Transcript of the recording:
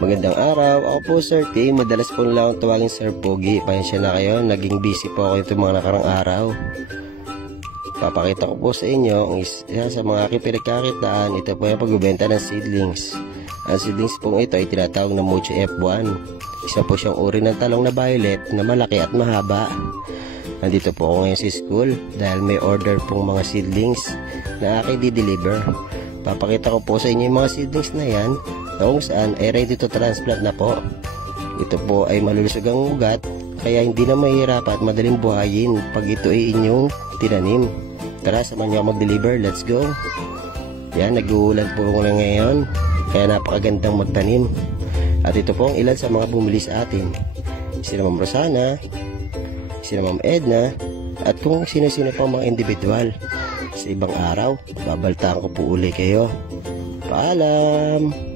Magandang araw, ako po Sir T. Madalas po lang akong tawagin Sir Pogi. Pasensya na kayo, naging busy po ako itong mga nakarang araw. Papakita ko po sa inyo ang isa sa mga aking pinagkakitaan. Ito po yung pagbebenta ng seedlings. Ang seedlings pong ito ay tinatawag na Mochi F1. Isa po siyang uri ng talong na violet na malaki at mahaba. Nandito po ako ngayon sa school dahil may order pong mga seedlings na aking di-deliver. Papakita ko po sa inyo yung mga seedlings na yan kung saan ay ready to transplant na po. Ito po ay malulusog ang ugat, kaya hindi na mahirap at madaling buhayin pag ito ay inyong tinanim. Tara, samahan niyo ako mag-deliver. Let's go. Yan, nag-uulan po na ngayon, kaya napakagandang magtanim. At ito po ang ilan sa mga bumili sa atin. Sina Ma'am Rosana, sina Ma'am Edna, at kung sino-sino pang mga individual. Sa ibang araw, babaltaan ko po uli kayo. Paalam!